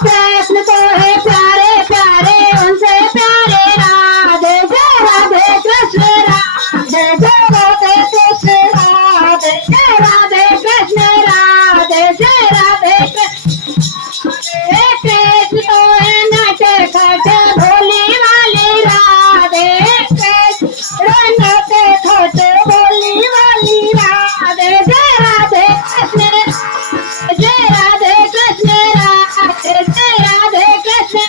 कृष्ण तो है प्यारे प्यारे उनसे प्यारे राधे जय राधे कृष्ण राधे जय राधे कृष्ण राधे जय राधे कृष्ण राधे जय राधे कृष्ण तो है नट खट भोली वाली राधे कृष्ण नट खट भोली वाली राधे जय राधे कृष्ण जय राधे कृष्ण राधे जय राधे कृष्ण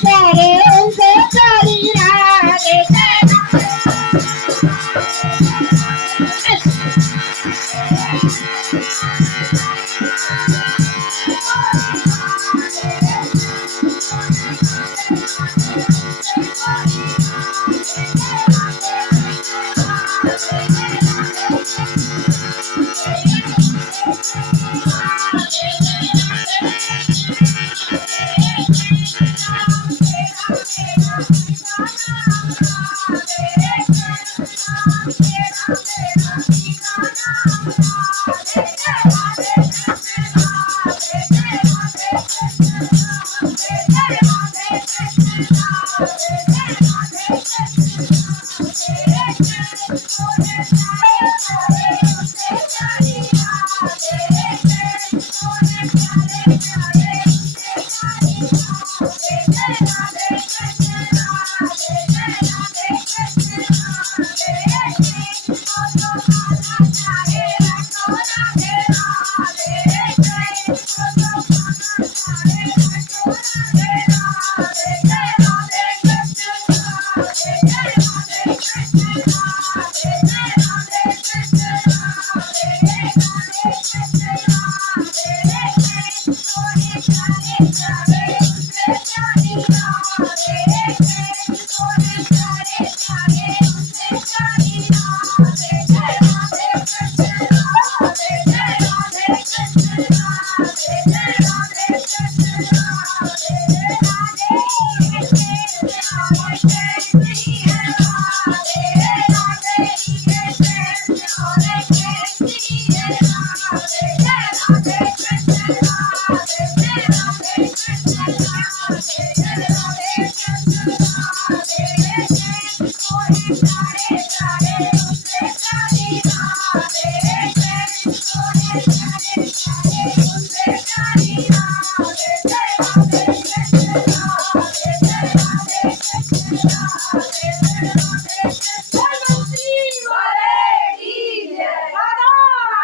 प्यारे उनसे प्यारी राधे राधे